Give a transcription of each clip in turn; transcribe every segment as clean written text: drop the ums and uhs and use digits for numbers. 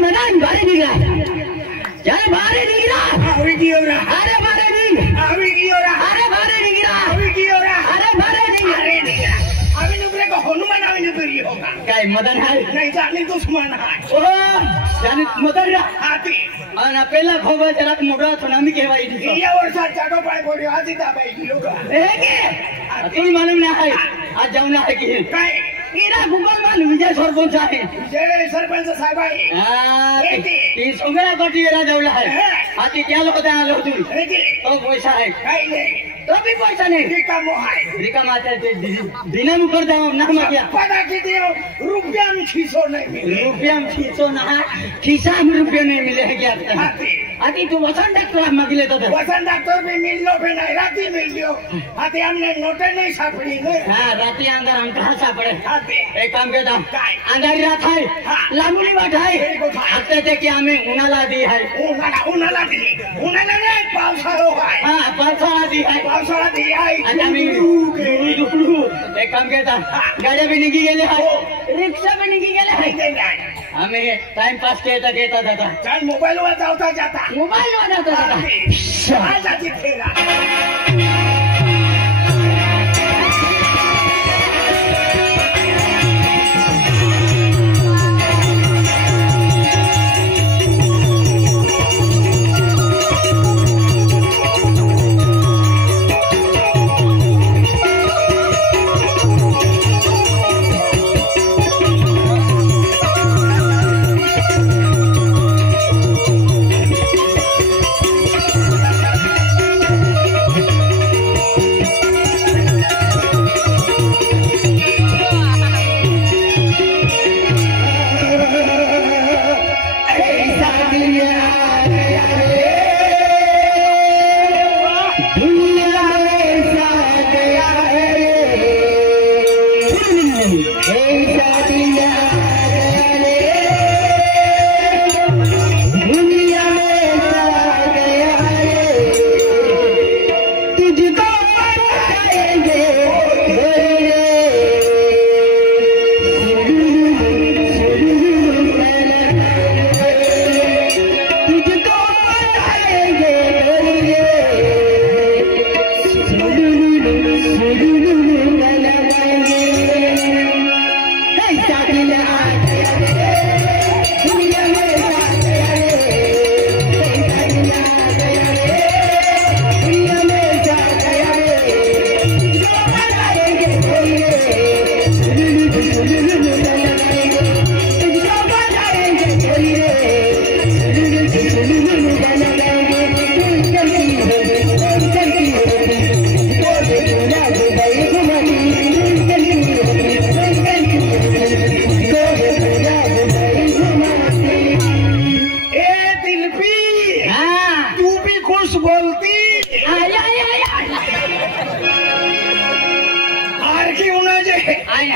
मैदान बाहर निकला चल बाहर निकला अभी की हो रहा अरे बाहर निकल अभी की हो रहा अरे बाहर निकला अभी की हो रहा अरे बाहर निकल अरे निकला अभी नुकरे को हनुमान अभी नुकरी होगा काय मदन है नहीं जाने दुश्मन है ओ जाने मदन रा हाथी ana pela khoba jara mogra tsunami ke bhai ये वर्षा चाटो पाए बोलियो हाथी ता भाई होगा देखे तुम मालूम ना है आज जाऊना है कि काय इरा गूगल मान विजय सरपंच आहे जय सरपंच साहेब आहे ती सोंगरा कोटी रा जाऊला है हाती क्या लोक त्या आलो तू तो पैसा है काय नाही तो भी पैसा नहीं रिका माता दिना में कर दाओ ना मत क्या पता किती रुपया में खीसो नहीं मिले रुपया में खीसो ना खीसा में रुपया नहीं मिले है क्या आती तू वसंत डॉक्टर मागिले तो वसंत डॉक्टर भी मिल लो फिर नहीं राती मिल लियो आती हमने नोटे नहीं सापड़ी ने हां राती अंदर हम कहां सापड़े आती एक काम के दा अंदर रात है लामुली बात है आते थे कि हमें उनाला दी है उनाला दी उनाला ने पावसाळो है हां पावसाळा दी है पावसाळा दी है आता मी एक काम के दा गाड़ी भी निकी गेले है रिक्शा भी निकी गेले है हमें टाइम पास केता दादा चल मोबाइल वर जाता मोबाइल वर जाता जाती फेरा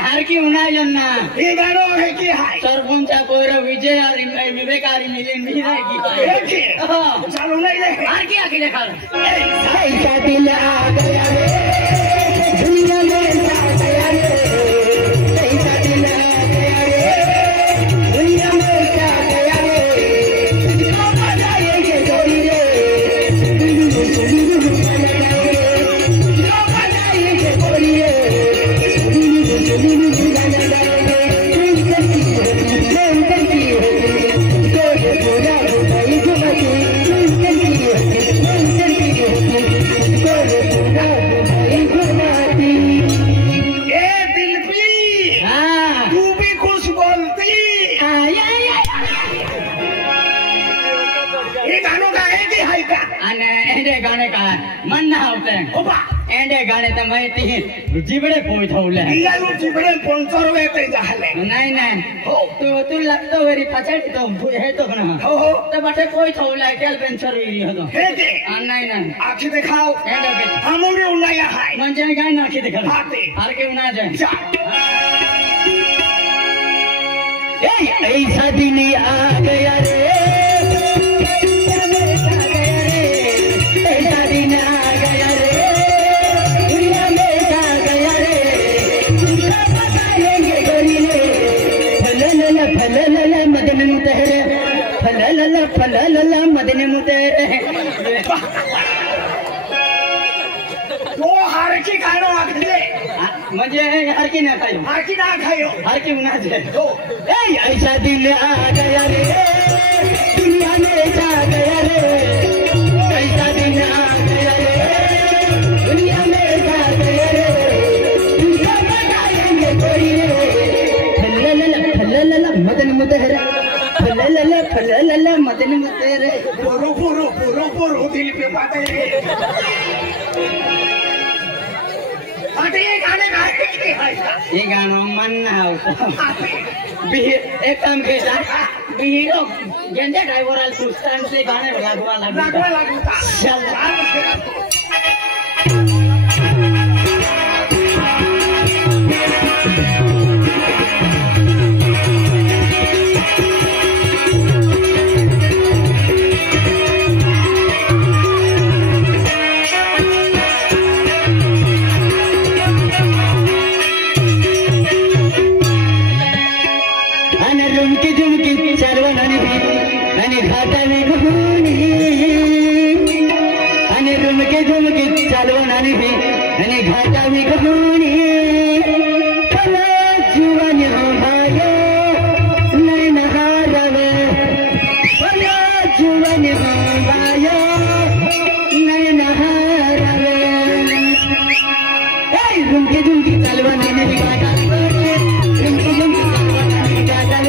हर की उना जन्ना ये गानो है कि हाय सरपंच कोर विजय और विवेकारी मिलन भी है कि चलो नहीं ले हर की आके देखा ऐसा दिल आ गया रे दुनिया में सा गया रे ऐसा दिल आ गया रे दुनिया में सा गया रे तो बजाएंगे गोरी रे गाने का मन ना होते एंडे गाने तो मैं ती जिबड़े पोई थौले इयालो जिबड़े पंचर वेते जाहले नहीं नहीं तू लगतो वेरी पछड़ी तो है तो ना हो तो बटे कोई थौले केल पेंचर वेरी हो तो हे दे नहीं नहीं आंखें दिखाओ एंडे के हमरे उनाया है मन जाने गाय ना आंखें दिखा हर के उना जाए ऐसा दिन आ गया रे फललला मदन मुतेरे फललला मदन मुतेरे तो हारकी गाणं वागले म्हणजे हरकी ना खायो हारकी ना खायो हरकी उन्हाचे तो ए ऐसा दिल आ गया रे दुनिया में छा गया रे ऐसा दिल आ गया रे दुनिया में छा गया रे तुझको बताएंगे कोई रे फललला मदन मुतेरे फललला मदन मुतेरे पोरो दिल पे बातें रे अरे ये गाणे गायचे किती आहे हे गाणं मन बिहीर एक काम केला बिहीर गेंजा ड्रायव्हर आला सुस्तांचे गाणे लागवा लागू चल आणि घाटा मी कहाणी फला जीवन भायो नाही नहारावे फला जीवन भायो नाही नहारावे झुमके झुमकी चालवाने नाही घाटा झुमके झुमकी चालवाने घाटा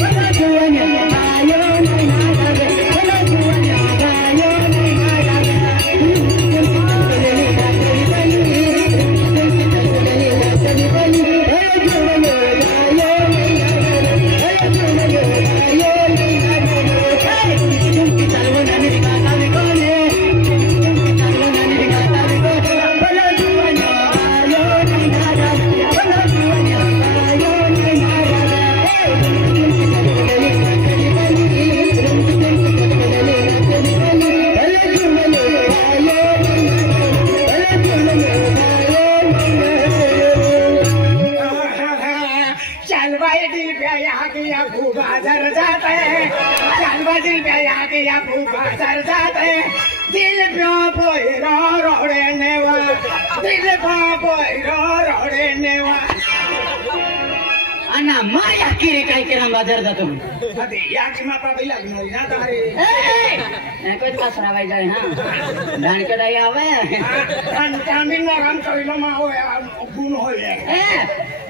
फला जीवन भायो नाही नहारावे फला जीवन भायो नाही नहारावे दिल पे रोड़े नेवा दिल रोड़े नेवा अन्ना माया किरे काय केला बाजार जातो अरे या की मापा बिला ना तारे ए कोई कसरा वाई जाए हां धान के दाई आवे अन कामिन ना काम करिलो मा हो गुण होले ए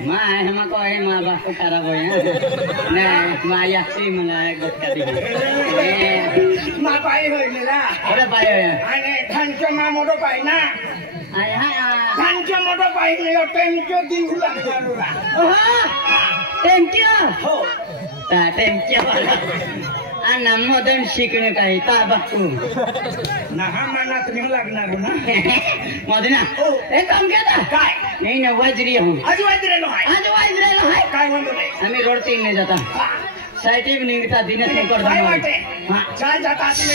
मा हम को ए मा बाप खराब होय ने माया सी मला एक गोष्ट दी मा पाई होईला अरे पाई आणि धानचे मा मोठो पाई ना अरे हां धानचे मोठो पाई ने टेंचो दिवू लागला टेंक्यो हो ता टेंक्यो अन्ना मदन शिकणे काय ता बापू ना हा मनात निघ लागणार ना मदना एक काम केला काय नाही ना वाजरी हूं आज वाजरेलो आहे काय म्हणतो नाही आम्ही रोड 3 ने जाता साइटी भी निघता दिनेश ने कर काय वाटे हां चाल जाता असले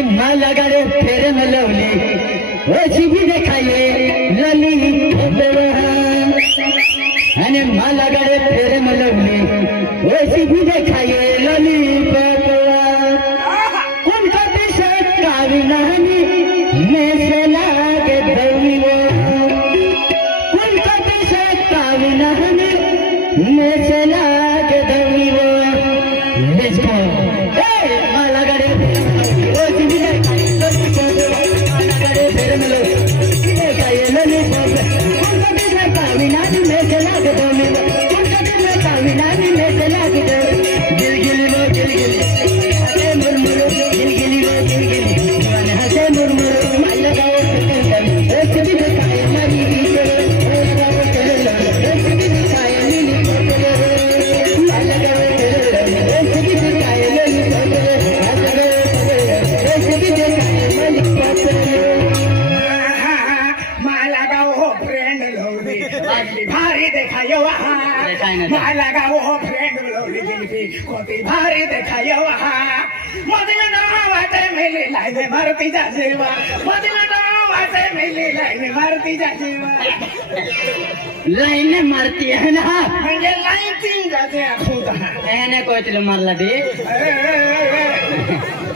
माला गाड़े फेर में लवली ओसी भी देखाइए लली अने माला गाड़े फेर में लवली ओसी भी देखाइए लली उनका दिशा कावी नहनी में से लागे दौड़ियो उनका दिशा कावी नहनी में से लागे दौड़ियो लेट्स गो माला गाड़े माला का वो फ्रेंड लोली दिलपी कोती भारी देखायो वहा मत में वाटे मेली लाइन मारती जा जीवा मत में वाटे मेली लाइन मारती जा जीवा लाइन मारती है ना म्हणजे लाइन तीन जाते खुदा एने कोयतले मारला दे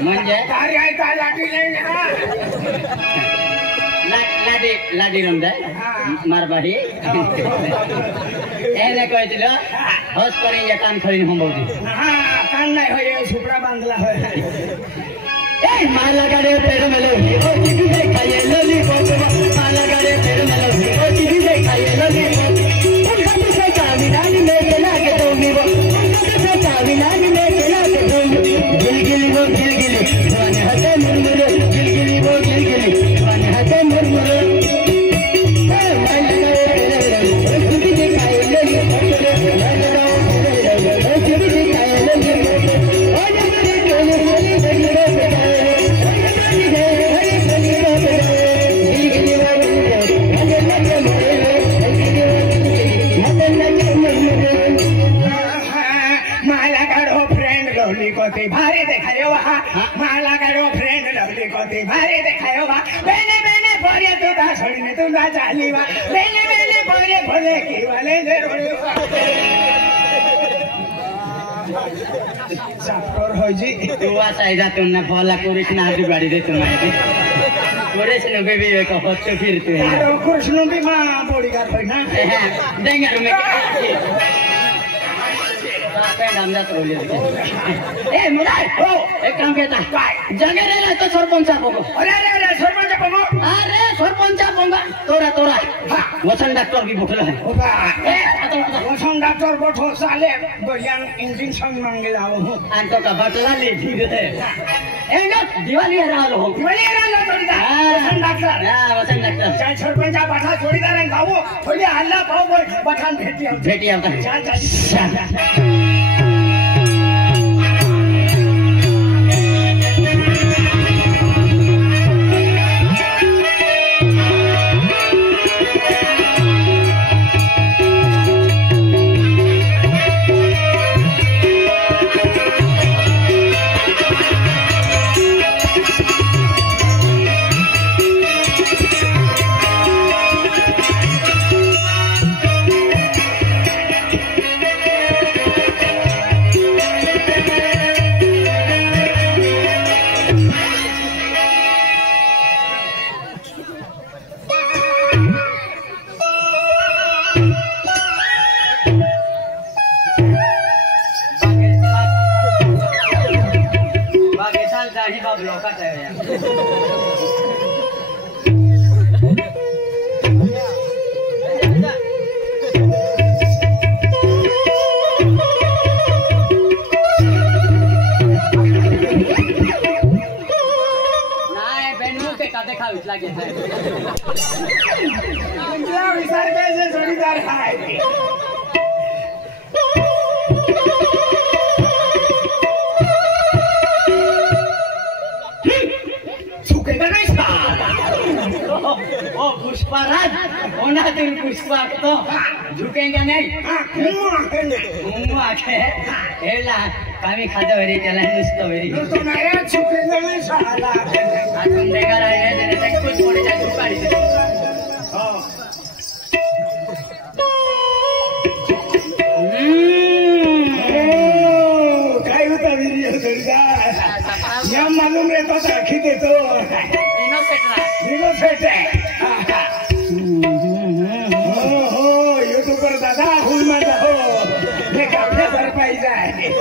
म्हणजे कार्य आहे का लाठी लाइन लाडी लाडी रमदा मारबाडी एने कोयतले होस करे या कान खरीन हम बोदी हां कान नाही होय सुपरा बांधला होय ए माला गाडे पेर मेलो ओ टीवी देखाये लोली कोको माला गाडे पेर मेलो ओ टीवी देखाये लोली उनका तो सोचा विनानी में चला के दूंगी वो उनका तो सोचा विनानी में चला के दूंगी गिलगिली वो गिलगिली वाने हते मुरमुरे गिलगिली वो गिलगिली वाने हते मुरमुरे ए माला गाडे ओ टीवी देखाये लोली ओ टीवी देखाये लोली ओ जगरे लोली लोली कोती भारी देखायो वहा माला गाडो फ्रेंड लवली कोती भारी देखायो वहा बेने बेने पोरे तू ता छोड़ीने तू ना चाली वा बेने बेने पोरे भोले की वाले जरूरी साफर हो जी तू आइदा तुमने भला कोरिस ना आजू गाड़ी दे तुम्हारे कोरिस न बेबी को होत फिर तू है अरे कृष्ण भी मां बॉडी गार्ड है ना देंगे में ए मुराई ओ एक काम केता जगह रे तो सरपंच पोंगो अरे सरपंच पोंगो अरे सरपंच पोंगा तोरा तोरा वचन डॉक्टर की बोतल है ओबा ए वचन डॉक्टर बोठो साले बयान इंजेक्शन मांगे लाओ आंतो का बटला ले ठीक है ए नो दिवाली आ रहा हो जोड़ीदार वचन डॉक्टर हां वचन डॉक्टर चाय सरपंच बाठा जोड़ीदार गावो थोड़ी हल्ला पाओ बठान भेटी आता चल विचार कैसे जोड़ीदार है झुकेगा नहीं ओ पुष्पराज होना तुम पुष्पा तो झुकेंगे नहीं आके एला कामी खाते वेरी चला नुसतं वेरी तो नाही झुकेगा नहीं साला तुम देखा रहे हैं जने तक कुछ मोड़े जा झुकाड़ी दे काय होता वीडियो जोड़ीदार या मालूम रहता था आखी दे तो इनोसेंट है हो यूट्यूबर दादा हुल माझा हो हे काफे सरप्राइज आहे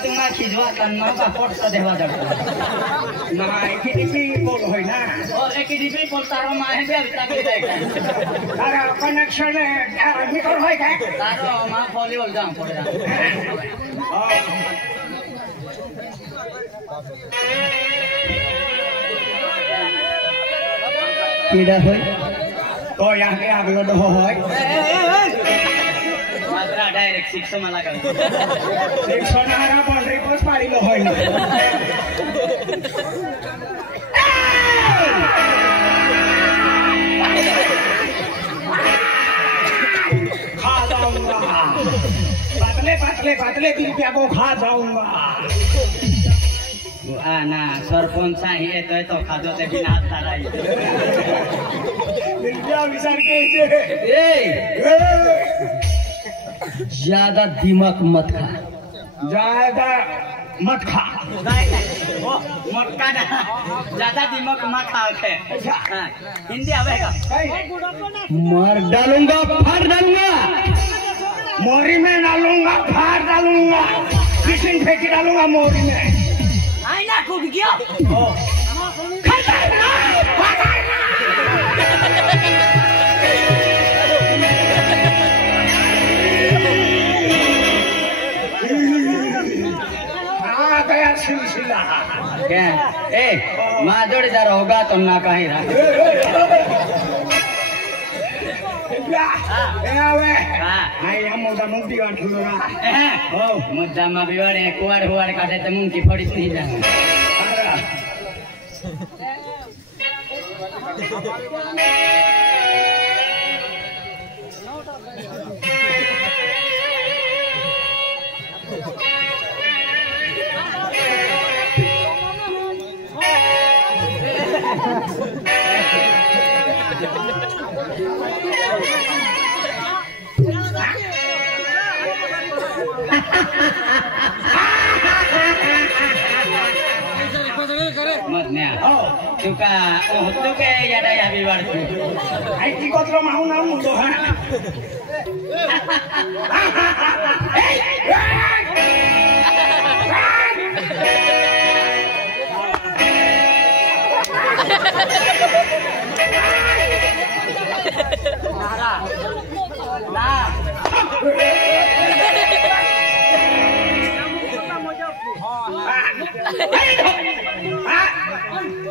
तुम्हा खिजवा तन्मा का पोट सा देवा जड़ता ना एकीडीपी बोल होय ना और एकीडीपी बोल तारो माहे बे अभी तक देगा तारा कनेक्शन निकल होय काय तारो मा फॉली बोल जाम पड़े कीड़ा होय तो यहाँ के आगलो डो होय मात्रा डायरेक्ट 600 मला का 600 नारा बाउंड्री पोस्ट पाडीलो होय खा जाऊंगा पतले पतले पतले 3 रुपया को खा जाऊंगा ना सरपंच आहे तो खातो ते बिना हात धराय रुपया विचार के ज्यादा दिमाग मत खा ज्यादा मत खा ओ मटका ना ज्यादा दिमाग मत खा के हिंदी आवेगा मार डालूंगा फाड़ डालूंगा मोरी में डालूंगा फाड़ डालूंगा किसी फेंक डालूंगा मोरी में आईना कूद गया गया सिलसिला क्या ए माँ जोड़ीदार होगा तो ना कहीं मुद्दा में बिवाड़े कुआड़ हुआड़ काटे तो मुंह की फड़ी नहीं जाए तुका तुके यादा या बिवाड़ आई की कोतरो माहू ना मुंडो हा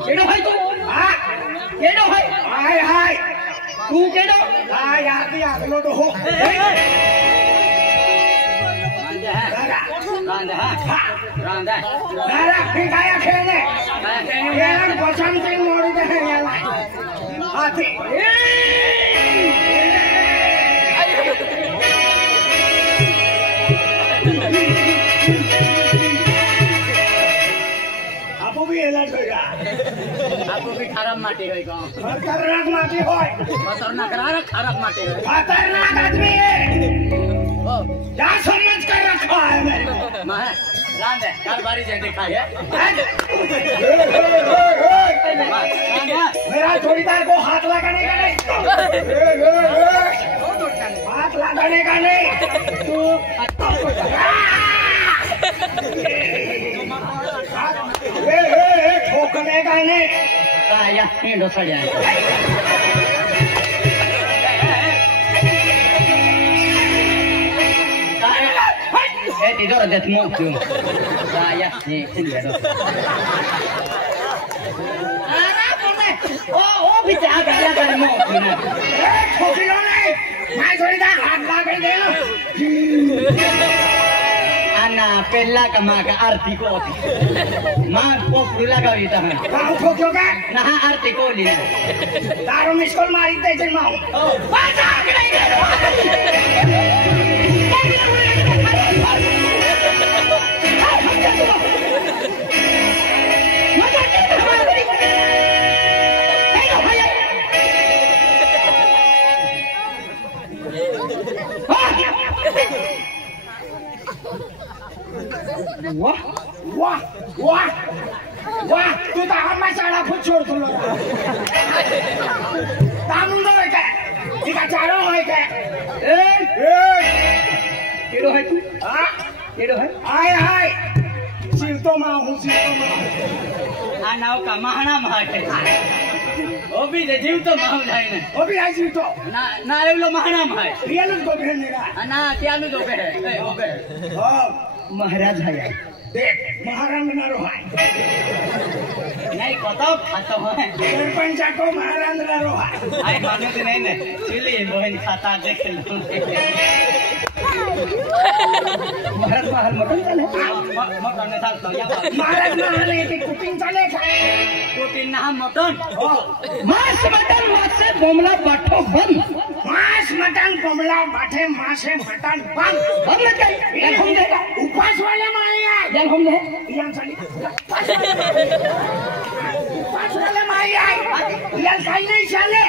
केडो भाई तू केडो भाई हाय हाय तू केडो हाय आती आगलो तो हो रांदा नारा फिकाया खेने खेलन पसंद से मोड़ी दे याला हाथी आपो भी एलर्ट होगा आपको भी खराब माटी होय का खतरनाक माटी होय खराब माटी होय खतरनाक आदमी है ओ क्या समझ कर रखा है मेरे को मैं रांदे काल बारी जे दिखाई है मेरा जोड़ीदार को हाथ लगाने का नहीं हाथ लगाने का नहीं तू ठोकने का नहीं या नींदो सड़िया tidor det mot du saya ni sini do oh bisa agak mot na ठोकी लो नहीं मैं जोड़ीदार हाथ लगा दे ana pella ka maga arti ko ma popula ka ita ha काऊ ठोकियो का na arti ko li तारो मिस कॉल मारी दे जन माऊ बाजा वाह वाह वाह वाह तू तो हम सारा कुछ छोड़ तुम लोग तामुंडो है क्या इका चारो है क्या केडो है तू हाँ केडो है हाय हाय सिरतो माहू आनाव का महाना माटे ओ भी जे जीव तो माहू जाय ने वो भी आई सिरतो ना ना एवलो महाना माय रियल को भेजने का ना त्यालु दो बे ए ओ बे हां महाराज है देख महाराज ना रो है नहीं कतो खातो है सरपंच को महाराज ना रो है आई माने नहीं ने चिली बहन खाता देख लो महाराज महाल मटन चाले मटन चालतो या महाराज महाल आहे ते कुकिंग चाले काय कोटीन ना मटन मांस मटन मासे बोमला बाठो बंद मांस मटन कोंबडा बाठे मासे मटन बंद बंद काय यान हम दे उपास वाले माया यान हम दे यान चली उपास वाले माया यान काही नाही चाले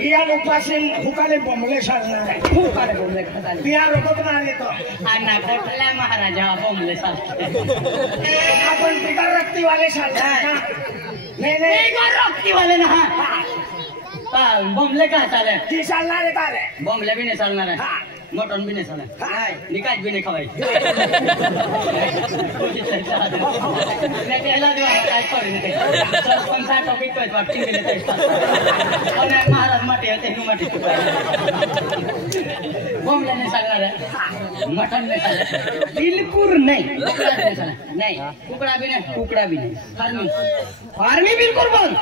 यान उपासीन हुकाले बोंबले साधणार आहे फुकाले बोमले खाताले बिया लोक पण आले तो अन्ना कोटला महाराजा बोंबले सारखे आपण बिगर रक्ती वाले साधणार का नाही नाही बिगर रक्ती वाले ना बोंबले का चाले ती चालणार आहे तारे बोंबले भी नहीं चलना है मटन भी नहीं चलना है निकाज भी नहीं खवाई मैं कहला दो आज पढ़ नहीं कौन सा टॉपिक पे बात की नहीं करता और मैं महाराज माटी है तेनु माटी बोंबले नहीं चलना है मटन नहीं चलना बिल्कुल नहीं कुकड़ा नहीं चलना नहीं कुकड़ा भी नहीं फार्मी बिल्कुल बंद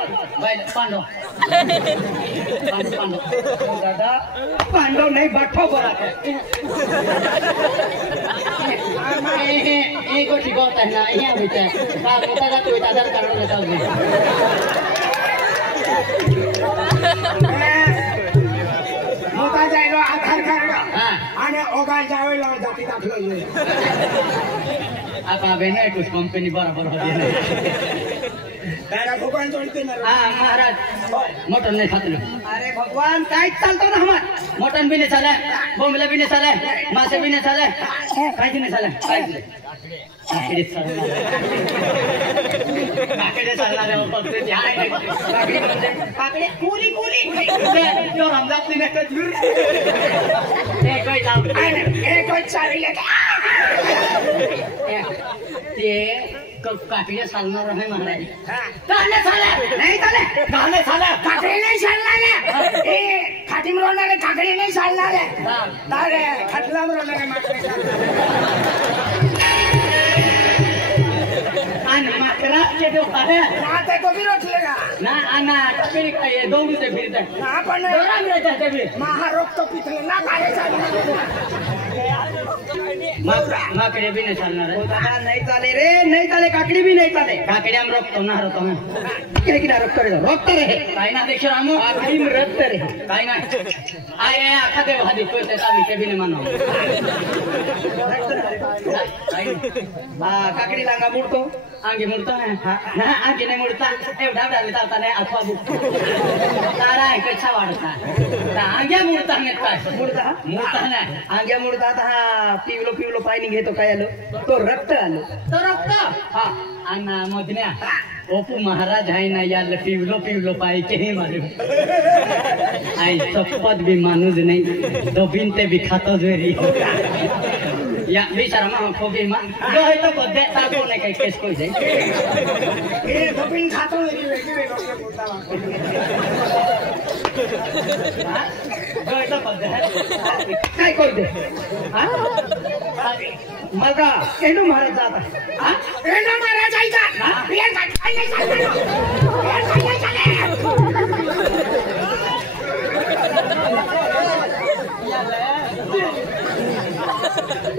भाई पांडो पांडो दादा पांडव नहीं बाठो बरा एक गोटी होता है ना यहाँ बेटा आप बता रहा तो आधार कार्ड लेता हूँ मोठा जायलो आधार कार्ड हाँ आणि ओगा जावेलो जाती दाखलो आप अबे नहीं कुछ कंपनी बराबर हो गई त्याला भगवान जोडते ना हाँ महाराज मटन नहीं खाते लोग अरे भगवान काय चालतो ना हमार मटन भी नहीं चला बोंबले भी नहीं चला मासे भी नहीं चला काई नहीं चला काकड़ी चलना रे पत्ते ध्यान काकड़ी कूली कूली जो हम जाती ने कजूर कोई लाभ एक चावीले ये काकड़ी चलना रहे महाराज काले साले नहीं चले काले साले काकडी नाही चालणार ए खाटी मरवणारे काकडी नाही चालणार तारे खाटला मरवणारे माकडे माकरा के जो है ना ते तो भी रोटलेगा ना आना फिर ये दौड़ से फिरता है ना पण दोरा में रहता है भी महारोग तो पितले ना खाले चालणार माकड़े भी नहीं चलना रे दादा नहीं चाले रे नहीं चाले काकड़ी भी नहीं चाले काकड़ी हम रोकतो ना रोकतो ना क्या किना रोकते रहे काय ना देखो रामू आखिर में रखते रहे काय ना आए आखा दे हादी कोई तेता भी के भी नहीं मानो काकड़ी लांगा मुड़तो आगे मुड़ता है ना आगे नहीं मुड़ता एवढा डाले ताता नहीं अथवा बुक तारा है कच्चा वाड़ता ता आगे मुड़ता है मुड़ता ना आगे मुड़ता था पिवलो पिवलो पाणी घेतो काय आलो तो रक्त आलो तो रखता हाँ अन्ना मोदन्या ओपू महाराज है ना यार पिवलो पिवलो पाई के ही मालूम आई शपथ भी मानूज नहीं तो बिनते भी खातो जोरी या बेचारा मां खोबी मां जो है तो बदे ताको ने कई केस कोई जाए ए धपिन खातो वेगळे लोक बोलता जो है तो बदे काय कोई दे मगा केनो महाराज जाता ए ना महाराज आईचा बिया काय नाही चालणार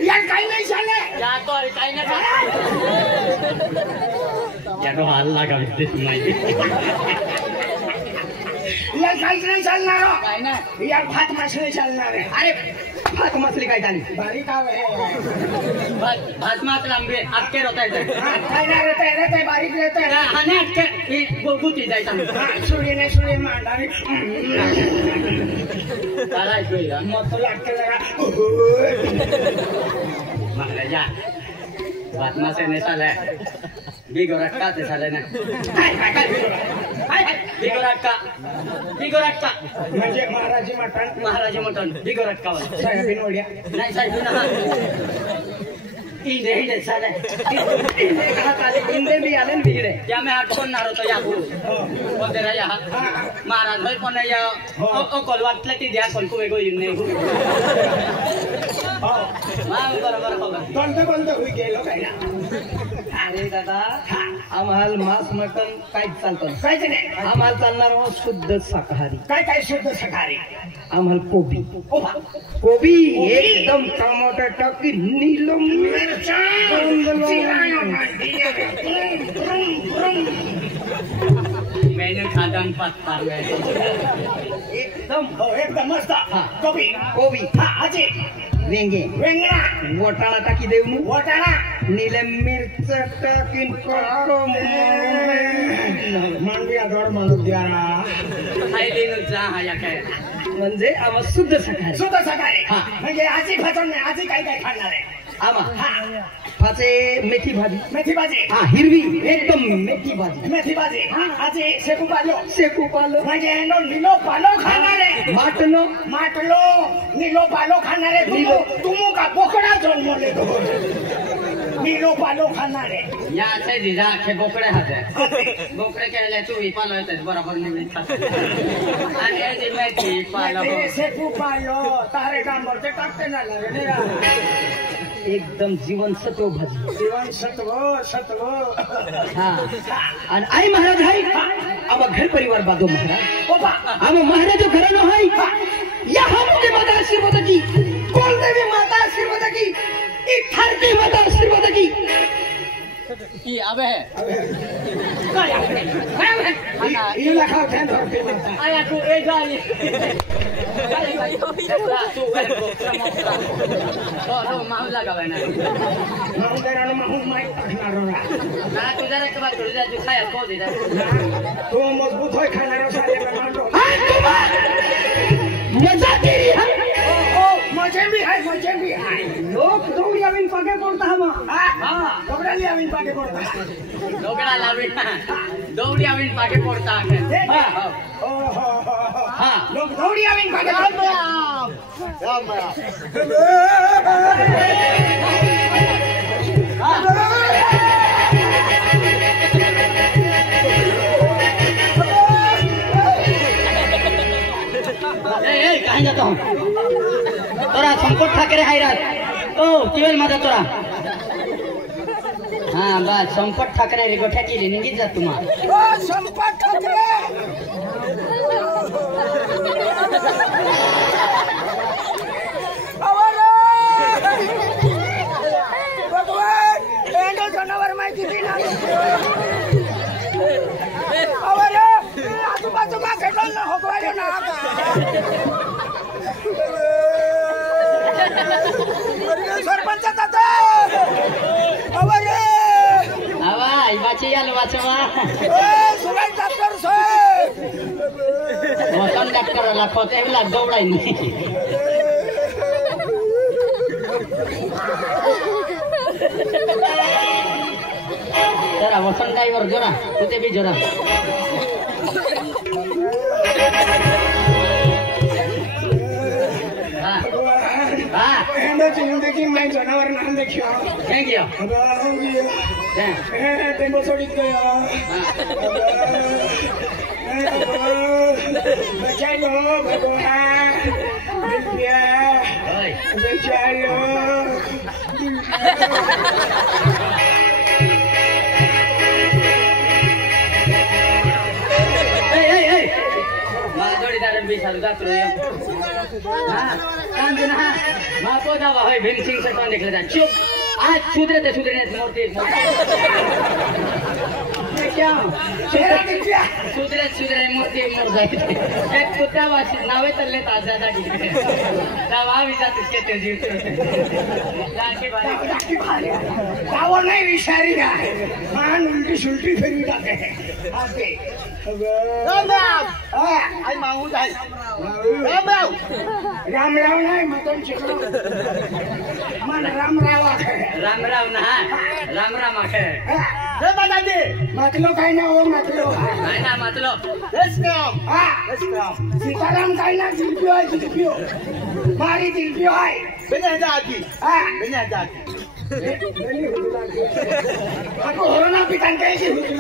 यार काही नाही चालले या तो काही ना या तो हल्ला का विदेश माहिती यार काहीच नाही चालणार काय ना यार भात मासले चालणार आहे अरे भात मछली काय झाली बारीक आहे भात मात लांबे आपके रोता है काय ना रहते बारीक रहते हने अटके गुटी जायता सूर्य मांडाने तारा इसलिए मत लागते जरा महाराजा बात में से नहीं साले बिगोरक्का ते साले ना बिगोरक्का म्हणजे महाराजी मटन बिगोरक्का वाला सोयाबीन वड्या नहीं साले ना इंदे साले इंदे भी आले न बिगड़े या मैं हाथ कोण नारो तो या को तेरा या महाराज भाई कोण या ओ कोलवाटला ती द्या कोण को वेगो नाही बरोबर खबर कोणतं होई गेलो काय ना अरे दादा आम्हाला मांस मटण काहीच चालतं काहीच नाही आम्हाला चालणार शुद्ध शाकाहारी काय शुद्ध शाकाहारी आम्हाला कोबी कोबी एकदम टमाटर टाकी नीलम मैंने खादन पत्ता एकदम मस्त कोबी आजी वेंगे वेंगणा वटाणा टाकी देऊ वाटाणा नीले मिरच टाकीन मांडूया दोड माणूस द्या म्हणजे आम्हा शुद्ध शाकाहारी शाकाहारी म्हणजे आजी फसवण नाही आजी काय खाणार आहे आम्हा फाचे मेथी भाजी हा हिरवी एकदम मेथी भाजी आजी शेकू पालो म्हणजे नीलो पालो खाणार आहे माटलो नीलो पालो खाणार आहे तुमू का बोकडा जन्मले नीलो पालो खाणार आहे या असे दिजा अख्खे बोकडे हाते बोकडे केले तू पालो येतात बरोबर निवडून आणि हे जे मेथी पालो शेकू पालो तारे डांबरचे टाकते ना लागले एकदम जीवनसत्व भाजी जीवनसत्व हा आणि आई महाराज हाय आम्हा घर परिवार बादो महाराज आम्हा महाराज घरानो हाय या हमके माता आशीर्वाद की कोल देवी माता आशीर्वाद की एक धरती माता आशीर्वाद की अबे ये लखा थे धरती माता आया को ए जाई तू माहू लगावे ना माहू माइक टाकणार ना तू जरा एक बार थोड़ी देर खाया को दे तो मजबूत होय खाणार सारे मांडो मजा तेरी है मजे भी है लोक दौड़ी आविन पाके पड़ता हम दोगड़ा आविन पाके पड़ता दोगड़ा लाविन दौड़ी आविन पाके पड़ता है हां लोग दौड़ी आविन पाके कहीं जाता हूँ तोरा संकट ठाकरे हायरात ओ किवेल माझा तोरा हाँ बस संकट ठाकरे रे गोठ्याची निघीत जा तुम्हा संपत ठाकरे भगवान एंडो जनावर माहिती दिला आजूबाजूला घेतलं ना होकवायला ना सरपंच दादा आवा इबाची याल वाचवा सुरेश डॉक्टर साहेब मौसम डॉक्टर ला खोते ला दौड़ाई नहीं जरा वसंत ड्राइवर जोरा तुते भी जोरा जिंदगी में जनावर नाम देखियो थैंक यू टेम्पो छोड़ गया बचालो भगवान बचालो जोड़ीदार भी जात रहे माँ पौधा भाई भिन सिंह से कौन निकले चुप आज सुधरे मूर्ति क्या सुधरे मूर्ति मर गए एक कुत्ता वाची नावे तल्ले ताजा की दवा भी जाते कहते जीव लाठी भारी दावा नहीं विचारी है मान उल्टी सुल्टी फेरी जाते हैं आगे आई मांगू जाए राम नहीं मतन चिकलो मन राम आखे राम ना राम आखे हे बता दे मतलो काय ना हो मतलो काय ना मतलो लेट्स कम सीताराम काय ना दिलपियो मारी दिलपियो है बेने जाती बेने जाती aku orang nabi kan kayak gitu